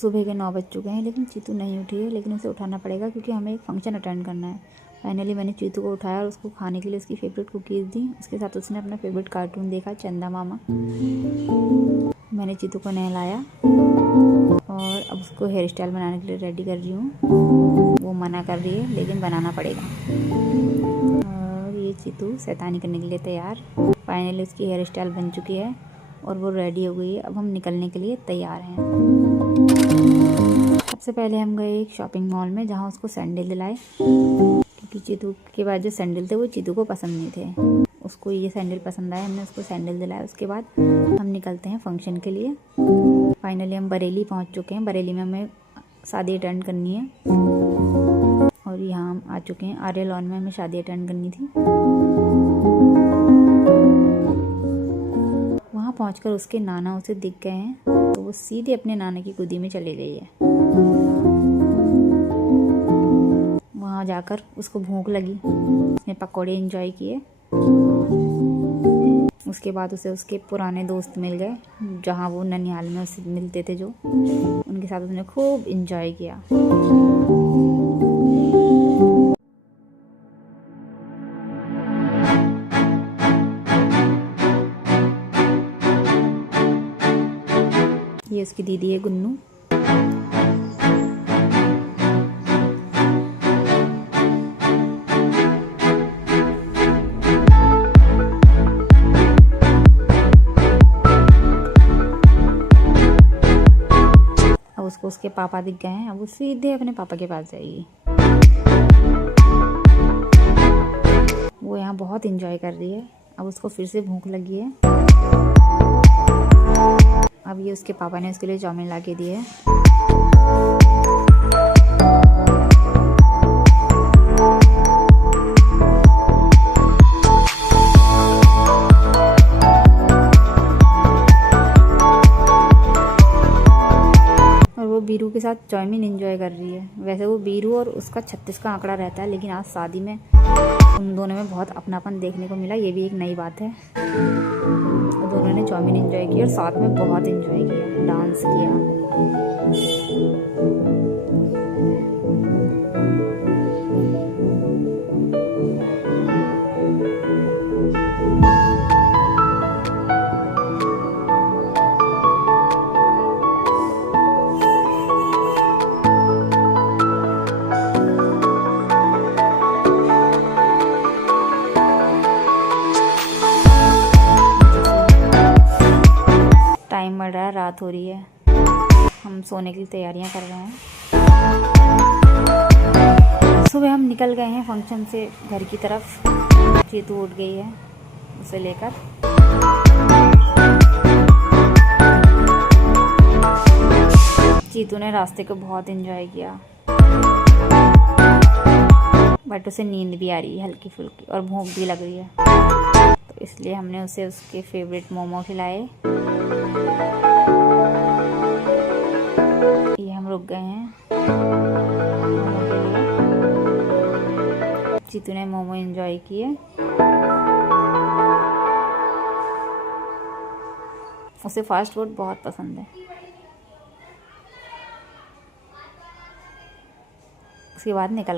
सुबह के 9 बज चुके हैं लेकिन चीतू नहीं उठी है, लेकिन उसे उठाना पड़ेगा क्योंकि हमें एक फ़ंक्शन अटेंड करना है। फाइनली मैंने चीतू को उठाया और उसको खाने के लिए उसकी फेवरेट कुकीज़ दी। उसके साथ उसने अपना फेवरेट कार्टून देखा, चंदा मामा। मैंने चीतू को नहलाया और अब उसको हेयर स्टाइल बनाने के लिए रेडी कर रही हूँ। वो मना कर रही है लेकिन बनाना पड़ेगा। और ये चीतू शैतानी करने के लिए तैयार। फाइनली उसकी हेयर स्टाइल बन चुकी है और वो रेडी हो गई है। अब हम निकलने के लिए तैयार हैं। सबसे पहले हम गए एक शॉपिंग मॉल में जहाँ उसको सैंडल दिलाए, क्योंकि चीतू के बाद जो सैंडल थे वो चीतू को पसंद नहीं थे। उसको ये सैंडल पसंद आए, हमने उसको सैंडल दिलाया। उसके बाद हम निकलते हैं फंक्शन के लिए। फाइनली हम बरेली पहुँच चुके हैं। बरेली में हमें शादी अटेंड करनी है और यहाँ हम आ चुके हैं। आर्य लॉन में हमें शादी अटेंड करनी थी। वहाँ पहुँचकर उसके नाना उसे दिख गए हैं तो वो सीधे अपने नाना की गोदी में चली गई है। वहाँ जाकर उसको भूख लगी, उसने पकौड़े एंजॉय किए। उसके बाद उसे उसके पुराने दोस्त मिल गए जहाँ वो ननिहाल में उससे मिलते थे, जो उनके साथ उसने खूब एंजॉय किया। ये उसकी दीदी है गुन्नू। अब उसको उसके पापा दिख गए हैं। अब वो सीधे अपने पापा के पास जाएगी। वो यहाँ बहुत एंजॉय कर रही है। अब उसको फिर से भूख लगी है। अब ये उसके पापा ने उसके लिए चाउमीन ला के दी है। और वो बीरू के साथ चाउमीन एंजॉय कर रही है। वैसे वो बीरू और उसका 36 का आंकड़ा रहता है, लेकिन आज शादी में उन दोनों में बहुत अपनापन देखने को मिला। ये भी एक नई बात है। दोनों ने चाउमीन एंजॉय किया और साथ में बहुत एंजॉय किया, डांस किया। टाइम बढ़ रहा है, रात हो रही है। हम सोने की तैयारियां कर रहे हैं। सुबह हम निकल गए हैं फंक्शन से घर की तरफ। चीतू उठ गई है उसे लेकर। चीतू ने रास्ते को बहुत एंजॉय किया, बट उसे नींद भी आ रही है हल्की फुल्की और भूख भी लग रही है, तो इसलिए हमने उसे उसके फेवरेट मोमो खिलाए। ये हम रुक गए हैं मोमो के लिए। चीतू ने मोमो एंजॉय किए। उसे फास्ट फूड बहुत पसंद है। उसके बाद निकल